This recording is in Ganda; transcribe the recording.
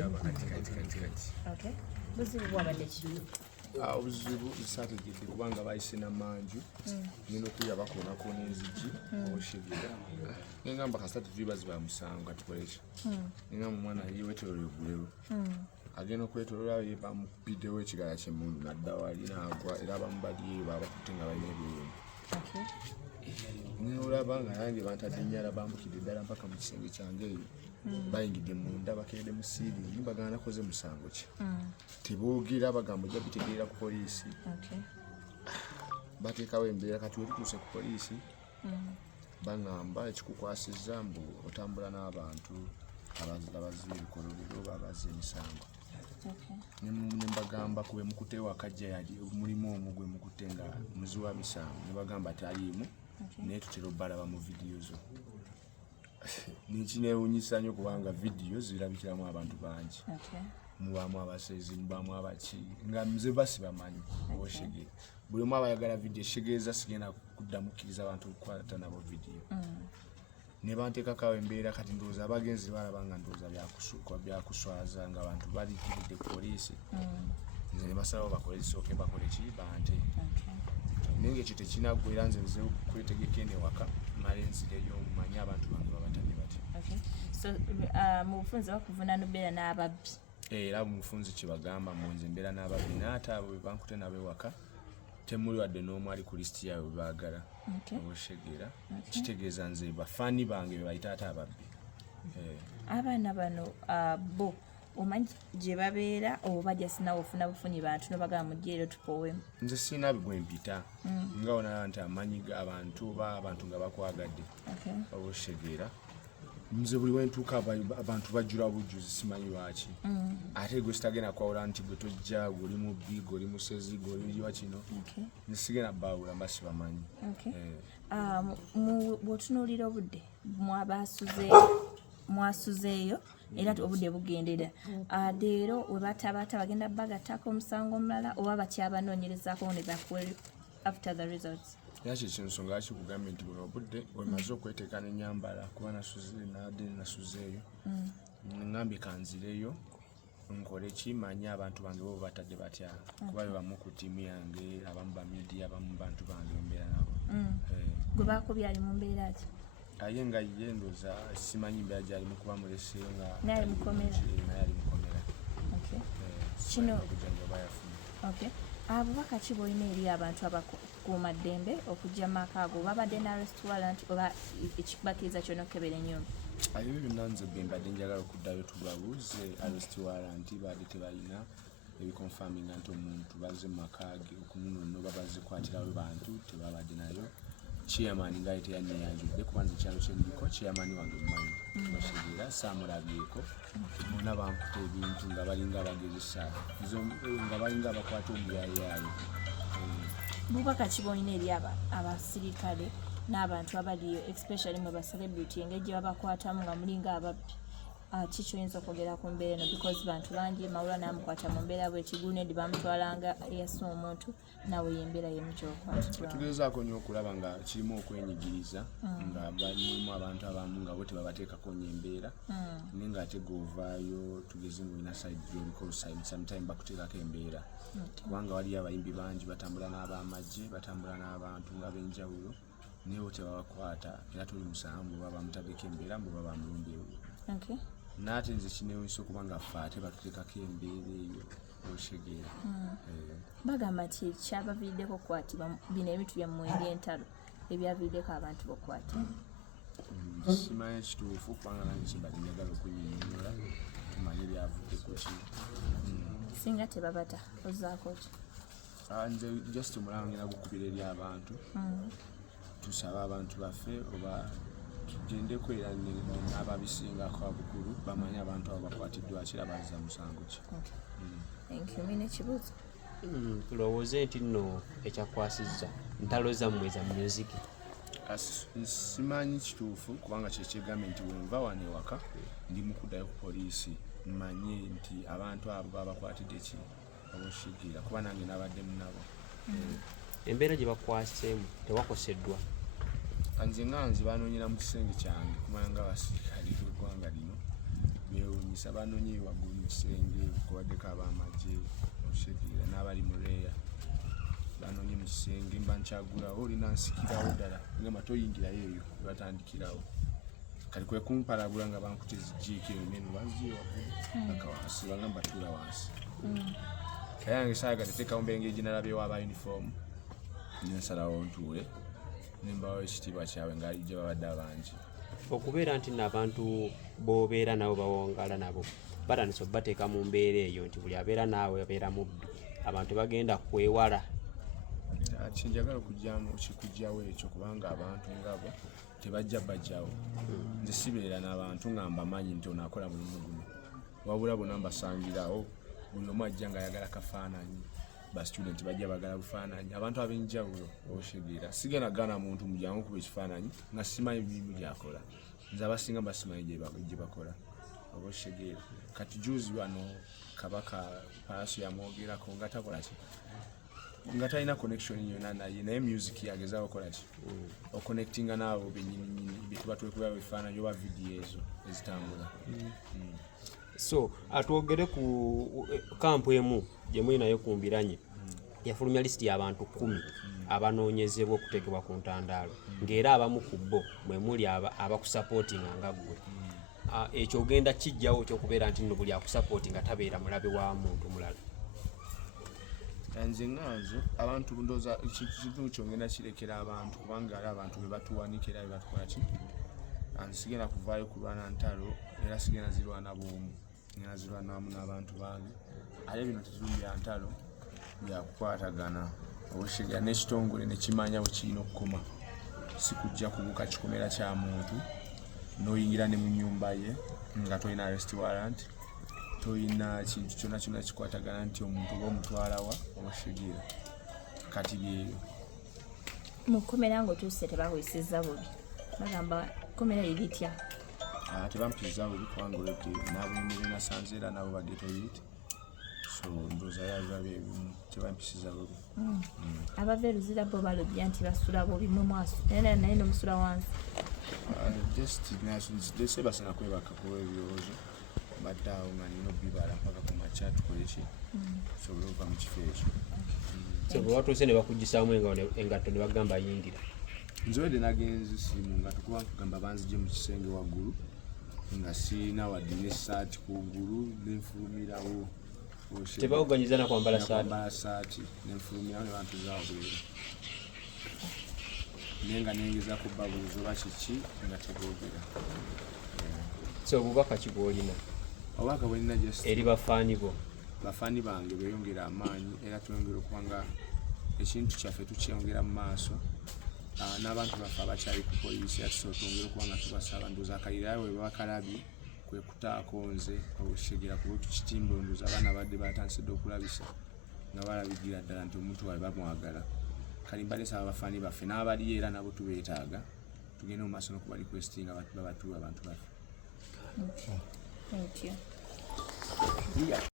ndaba kati. Okay. Buzibu bwabadde ki? Obuzibu strategic kubanga bayise n'amanju ngenda okuya bakoonakona enzigi oshibira ngamba kasatu tulibazi ba musango katukole ki ngamba omwana yewetolera eggulero agenda okwetolera bamupiddewo ekigala ky'emmundu nadda wali n'agwa era abamu baliyo babakutte nga balina ebiwembu olaba nga nange bantadde ennyala bambukidde eddala mpaka mu kisenge kyange eyo bayingidde munda bakedde mu siiringi bagamba nakoze musango ki teboogera bagamba ojja bitegeera ku poliisi bateekawo embeera kati webituuse ku poliisi bagamba ekikukwasizza mbu otambula n'abantu abazira ebikolobero babaza emisango nembagamba kube mukutte wakajja yali mulimu omu gwe mukutte nga muzi wa misango nebagamba taliimu naye tutera obbalaba mu vidiyo zo nekinewunyisa nnyo kubanga vidiyo zirabikiramu abantu bangi mubaamu abasezi mubaamu abaki nga nze basibamanyi oshege buli omu abayagala vidiyo eshegeeza sigenda kuddamu kkiriza abantu okukwata nabo vidiyo ne banteekakawo embeera kati ndowooza abagenzi balaba nga ndowooza byakuswaza nga abantu balikiridde ku poliisi nze ne basalawo bakolesooke bakole ki bante naye ngaekyo tekinaggwera nze nze kwetegeka eno ewaka male nzireyo manye abantu bange babatanye batya mu bufunze bakuvunaana obeera n'ababbi era mu bufunze kyebagamba munze embeera n'ababbi naate abo bebankute nabo ewaka temuli wadde n'omu ali ku lisiti yaabwe bebaagala oboshegeera kitegeeza nze bafaani bange bebayita ate ababbi abaana bano bo omanyi gye babeera oba jasinawo ofuna bufunyi bantu nobagala mujjeero tupoowemu nze siina gwempita nga onalaba nti amanyi abantu oba abantu nga bakwagadde oboshegeera nze buli wentuuka abantu bajjula bujjuzi simanyi lwaki ate gwe sitagenda kwawula nti gwe tojja gwe oli mubbi gwe oli musezi gwe oliwa kino nze sigenda baawula mba sibamanyi bw'otunuulira obudde mwasuzeeyo era obudde bugendera leero we batabata bagenda bagattako omusango omulala oba bakyabanoonyerezaako ne bakuwe after the results era kyekyo lwaki kugambye nti buno obudde wemaze okweteeka n'ennyambala kuba nasuzeeyo ngambye kanzireyo nkole ki manye abantu bange bo batadde batya kuba bebamu ku ttiimu yange abamu ba midiya abamu bantu bange bembeera nabo gwe baakubye ali mu mbeera ki aye nga ye ndooza simanyi mbeera gyalimu kuba mulese nga naye ali mukomera kino abubaka ki bwolina eri abantu abakuuma ddembe okujja mu maka ago babadde na restaurant oba ekibakiriza kyonna okukebera ennyumba ebyo byonna nze bwe mbadde njagala okuddayo tubabuuze restaurant badde tebalina ebikonfaminga nti omuntu bazze mu maka ge okumunono oba bazikwatirawo bantu tebabadde nayo chairman ngaye teyanyeyanjudde kuba nze ekyalo kyendiko chairman wange mumanyi bashegeera saamulabyeko bona bankuta ebintu nga balinga abagezesa nga balinga abakwata omuyayaayo bubaka ki bwolina eri abasirikale n'abantu abaliyo especially mwe bacelebrity engeri gye babakwatamu nga mulinga ababbi ki kyoyinza okwogera ku mbeera eno because bantu bangi mawula n'amukwata mu mbeera bwekiguneedi bamutwalanga yassa omuntu nawe yembeera yemu gyokwatibwa tugezaako nnyo okulaba nga kirimu okwenyigiriza nga mulimu abantu abamu nga bo tebabateekako nnyo embeera naye ng'ate govaayo tugeze ng'olina side gy'oliko olusaidi sometime bakuteekako embeera kubanga waliyo abayimbi bangi batambula n'ab'amagye batambula n'abantu ab'enjawulo naye bo tebabakwata era tuli musanvu bwe baba bamutaddeko embeera mbu baba bamulumbi eyo naate nze kinewunyisa okuba nga ffe ate batuteekako embeera eyo oshegeera bagamba nti kyabaviiriddeko okukwatibwa bino ebintu byammwe eby'entalo ebyaviiriddeko abantu bokwatibwa simanyi ekituufu kubanga nange kimbadde njagala okunnyonnyola tumanye byavudde ku ki singa tebabata ozaako ki nze just omulaba ngenda gukubira eri abantu tusabe abantu baffe oba tugendeko era n'ababisingako abukulu bamanye abantu abo bakwatiddwa kira bazza musango ki mina ekibuuzo tulowooze nti nno ekyakwasizza ntalo zammwe za music simanyi kituufu kubanga kyekyegambe nti wenva wano ewaka ndi mukuddayo ku poliisi manye nti abantu abo babakwatidde ki obushigira kuba nange nabaddemu nabo embeera gye bakwaseemu tewakoseddwa nze nga nze banoonyera mu kisenge kyange kumanya nga abasirikale b'eggwanga lino beewuunyisa banoonye waggulu mu kisenge kubaddeko ab'amagye oshegera n'abali mu leeya banoonye mu kisenge mba nkyagulawo olina nsikirawo ddala ngamba toyingirayo eyo batandikirawo kati kwe kumpalabula nga bankuteza jiiki eyo neno baziwaggulu paka wansi bagamba tuula wansi kale yange saagala teteekawo mbeera engeri gye nalabyewo aba unifoomu nensalawo ntuule nimbawo ekitiibwa kyabwe ngaali gye babadde abangi okubeera nti n'abantu b'obeera nabo bawangala nabo batandise obateeka mu mbeera eyo nti buli abeera naawe abeera mubbi abantu bagenda kwewala kyenjagala okujjawo ekyo kubanga abantu ngabo tebajja bajjawo nze sibeera n'abantu nga mbamanyi nti onaakola mulimu guno wabula bona mbasangirawo buli omu ajja ngaayagala kafaananyi basitudenti bajja bagala bufaananyi abantu ab'enjawulo oshegera sigenda gaana muntu mujjangu kuba ekifaananyi nga simanyi mirimu gyakola nze abasinga basimanyi gye bakola oba oshegera kati juzi wano kabaka palaso yamwogerako nga takola ki nga talina connection yonna naye naye music yagezaawo okola ki oconnectinga naabo benyininyini byetuba twekubaba ebifaananyi oba vidiyo ezo ezitambula so atwogere ku kampu emu gye muli nayo ku mbiranye yafulumya lisiti y'abantu 10 abanoonyezebwa okuteekebwa ku ntandaalo ng'era abamu ku bo mwe muli abakusapootinga nga ggwe ekyo ogenda kijjawo ekyokubeera nti nno buli akusapootinga tabeera mulabe wa muntu mulala nze nganze abantu ndooza ekintu kyongenda kirekera abantu kubanga ali abantu be batuwanika era be batukola ki sigenda kuvaayo kulwana ntalo era sigenda zirwana bwomu ngenda zirwana wamu n'abantu bange ate bino tetulumbya ntalo byakukwatagana obushegera n'ekitongole nekimanya bwe kirina okukoma sikujja kubuuka kikomera kya muntu n'oyingira ne mu nnyumba ye nga tolina arrest warrant toyina kintu kyonna kyonna kikwatagana nti omuntu oba omutwalawa obushegera kati byeyo mukomera ng'otuuse tebakuyisizza bubi bagamba komera liritya tebampisiza bubi kubanga olwedde n'abemere nasanze era nabo badde toyite so ndooza yazabe tebampisiza bubi abava eruzira bo balobya nti basula bubi mwe mwaso naye nomusula wansi dese basana kwebaka kuba ebirowoozo badde awo nga nina obbibala mpaka ku makya tukole ki tusobole okuva mu kifo ekyo so bwe batuuse ne bakuggisaamu engatto ne bagamba yingira nze wedde nagenze simu nga tukuba nkugamba banzigye mu kisenge waggulu nga sirina wadde n'essaati kuggulu nenfulumirawo tebawuganyiza nakwambala saati nenfulumirawo ne bantuzaawo bweru naye nga nengeza ku babuuza oba kiki nga teboogera so obubaka ki bwolina obubaka bwolina eri bafaani bo bafaani bange beeyongera amaanyi era tweyongera okuba nga ekintu kyaffe tukyeyongera mu maaso n'abantu baffe abakyali ku poliisi atusobola twongera okuba nga tubasaba ndooza akalirayo we babakalabye kwe kutaako nze obushegera kuba tukitimba ndooza abaana badde batandise dde okulabisa nga balabigira ddala nti omuntu waabwe bamwagala kali mbalesaba abafaani baffe n'abaliyo era nabo tubeetaaga tugende mu maaso n'okuba requestinga babatuwa abantu baffe Thank you. Yeah.